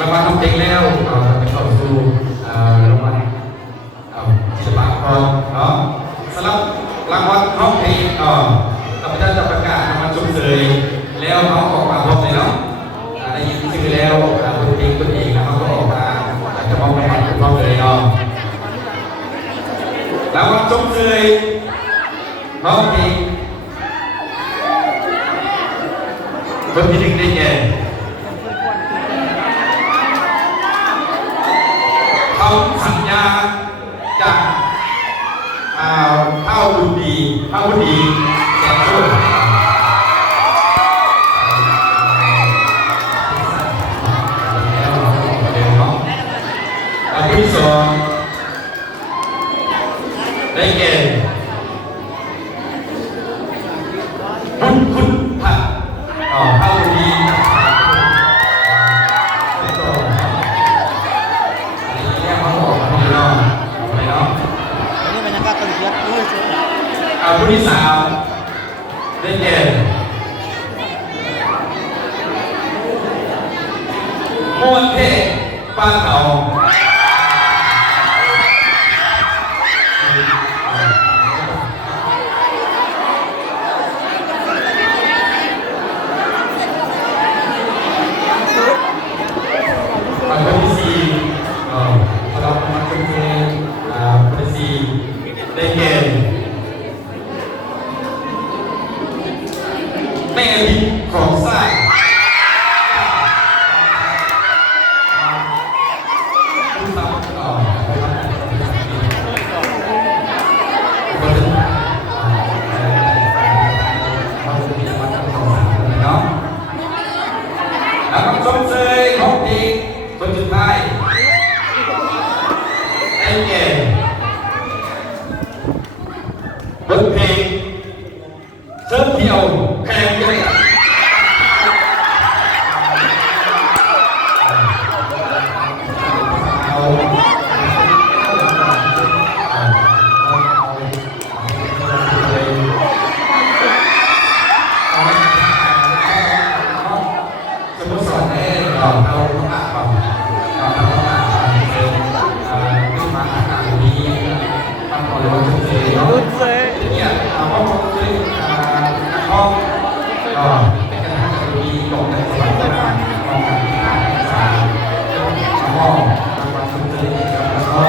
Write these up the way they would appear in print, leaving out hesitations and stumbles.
รางวัลทำเพลงแล้วจะเข้าสู่รางวัลศิลปะพอเนาะสำหรับรางวัลร้องเพลงข้าพเจ้าจะประกาศรางวัลชมเชยแล้วเขาออกมาพร้อมเลยเนาะได้ยินชื่อแล้วตัวเองแล้วเขาก็ออกมาจะมอบรางวัลพร้อมเลยเนาะรางวัลชมเชยร้องเพลงคนที่หนึ่งได้แก่เขาสัญญาจากเท่าบุญดีแก่โชคผู้ที่สองได้แก่คุณผัดเท่าบุญดีผู้ที่สามได้แก่มวลเทพป้าเขาผู้ที่สี่เรามาเป็นเพลงผู้ที่สี่ได้แก่แม่ดินของสร้างผู้สาวแล้วก็ชมเชยของเพลงคนสุดท้ายได้แก่บทเพลงเสิร์ฟเที่ยวแข่งกันสมมติสอนให้เราต้องอ่านก่อนขึ้นมาอ่านนี้ทำก่อนเลยว่าจะเจอเนาะเนี่ยห้องเลยห้องเป็นการทำดีตรงในสมัยโบราณห้องสามห้องรางวัลชมเชยแล้วก็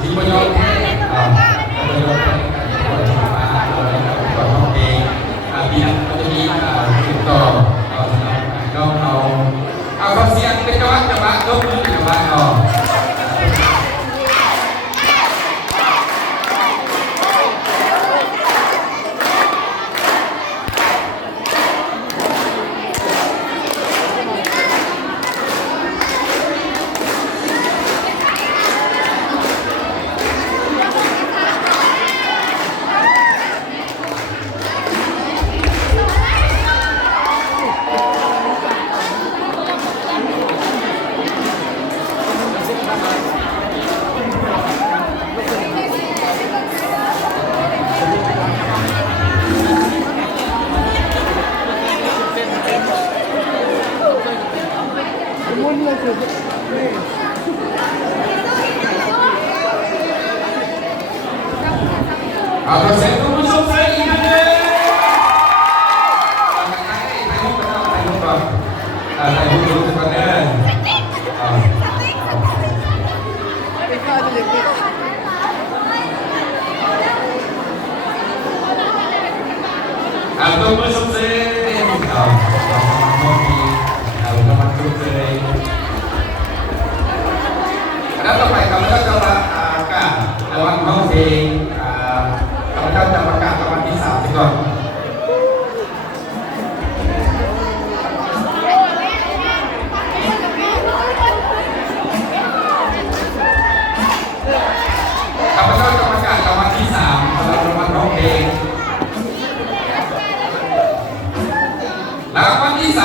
ที่ประโยชน์ประโยชน์ในการปล่อยมาปล่อยห้องเองมีก็จะมีติดต่อน้องเอาเสียงเป็นจังหวะยกมือจังหวะเอาเสียงคุณผู้ชมใส่อีกนิดนึงถ่ายรูปก่อนถ่ายรูปก่อนเด้อตัวมือชมเชยเรามาชมเชยแล้วต่อไปเราก็จะมาการรางวัลร้องเพลงเราจะประกาศรางวัลที่3ไปก่อนเราจะประกาศรางวัลที่3สำหรับรางวัลร้องเพลงรางวัลที่3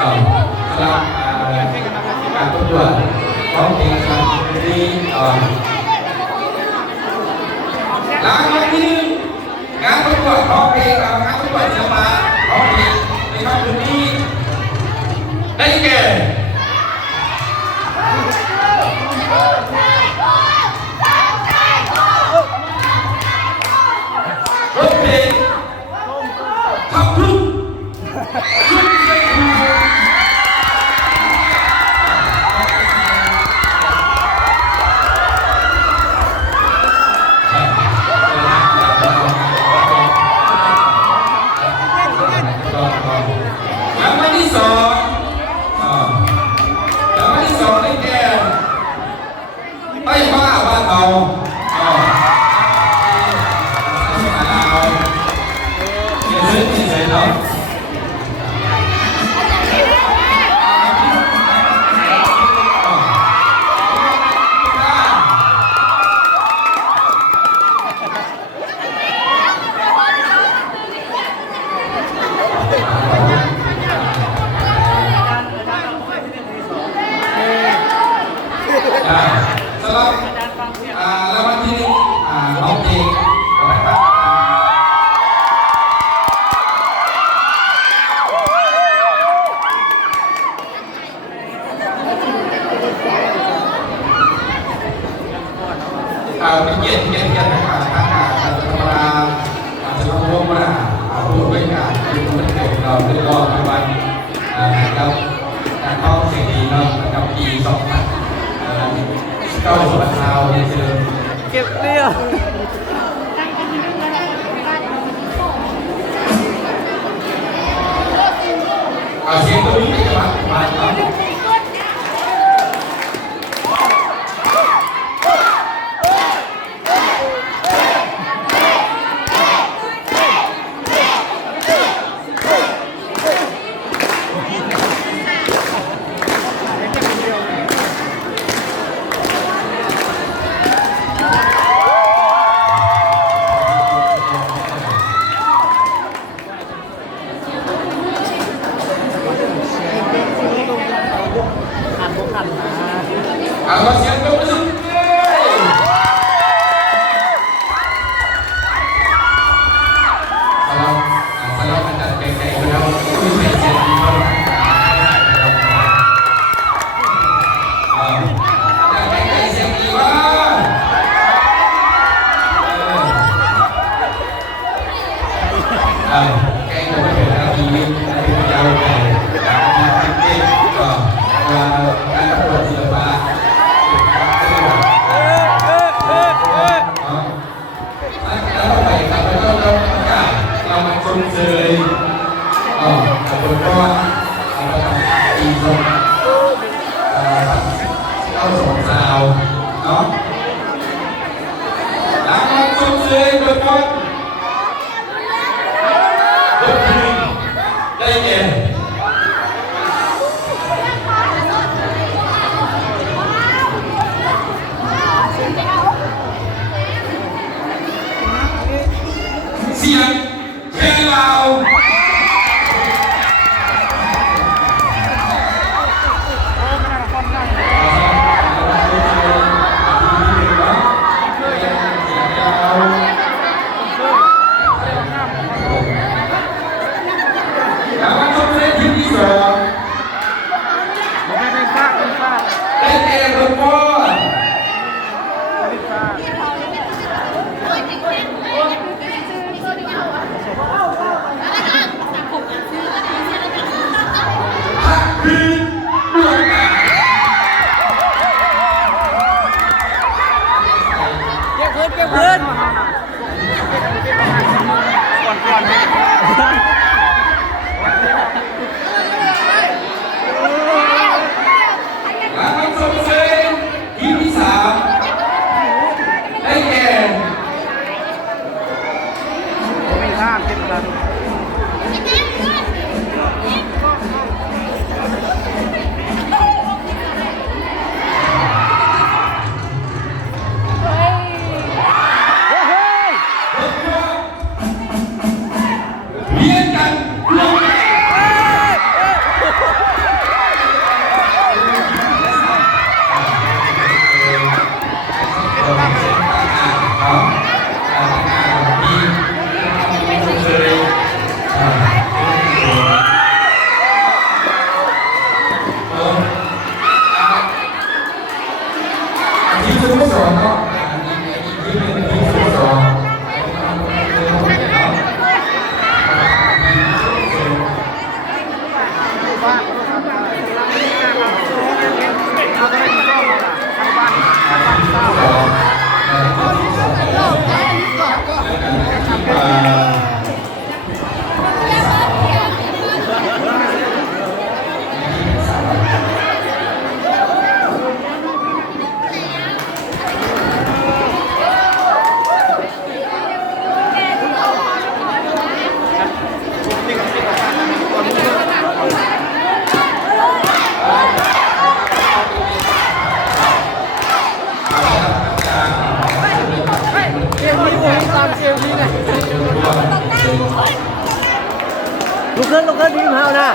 สำหรับการประกวดร้องเพลงครับที่รางวัลที่หนึ่งงานประกวดร้องเพลงงานประกวดศิลปะร้องเพลงในครั้งนี้ได้แก่รถเพลงขับรุ่งชุดใส่ครูรางวัลที่สองได้แก่ไต้ฟ้าบ้านเราเนาะสำหรับรางวัลที่ร้องเพลงนะครับเป็นเกียรตินะครับทางการธรรมดาจะต้องร่วมมาพูดด้วยกันคือมันเกิดเราเป็นรอบในวันแล้วการท่องเสียงดีเนาะกับปี2000ก็สวัสดีเรียนเชิญเก็บเรียวเสียงตัวนี้เป็นจังหวะมาครับขอเสียงปรบมือสำหรับอาจารย์ไกลๆแล้วไม่ใช่เสียงดีเท่าไหร่อาจารย์ไกลๆเสียงดีมากแกงจะไม่เป็นอะไรดีเป็นยาวไปการประกวดศิลปะ ลุกขึ้นทีมเฮานะ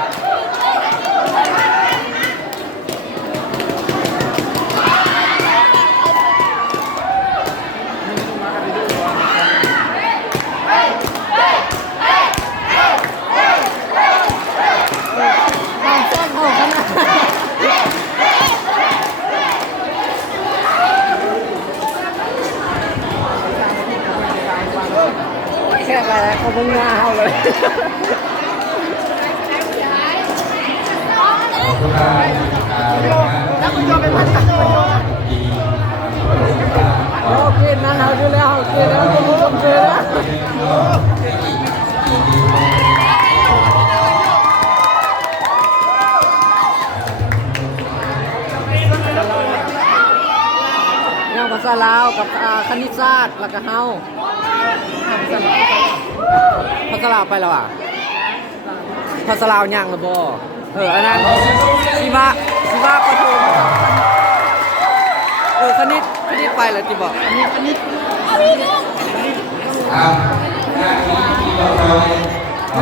แค่อะไรเขาเพิ่งหน้าเฮาเลย แล้วคุณโยเป็นพันธุ์โอเคนั่นเฮาดูแล้วโอเคแล้วผมรู้โอเคแล้วเรื่องภาษาลาวกับคณิตศาสตร์แล้วก็เฮาภาษาลาวไปแล้วอ่ะภาษาลาวยังหรือบ่อันนั้นสิบะปฐมคณิตไปแล้วที่บอกคณิตที่เร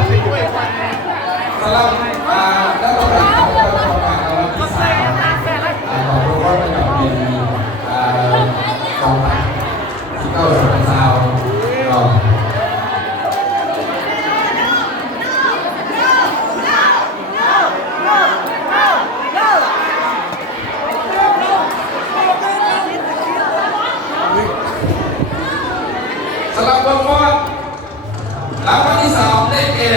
าสำหรับแล้วก็ประกาศวันที่3ของโปรโมทประจำปี2019 สาวสำหรับโปรโมทรางวัลที่3ได้แก่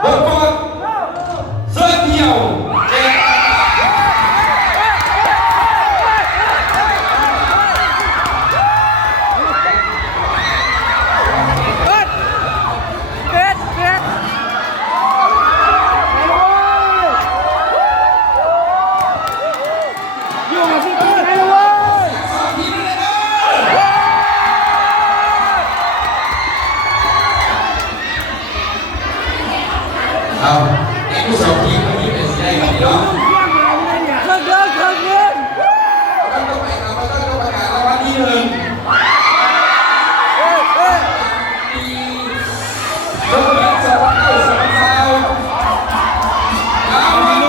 โปรโมทเสื้อเดี่ยวเอาเอ็กซ์สองทีมวันนี้เป็นสีแดงกับสีน้องเราต้องไปครับเราต้องประกาศรางวัลที่1ปีโรงเรียนสวัสดิ์สวัสดิ์สาวรางวัลที่1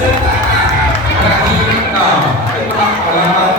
ได้แก่ขณะนี้เป็นความของรางวัล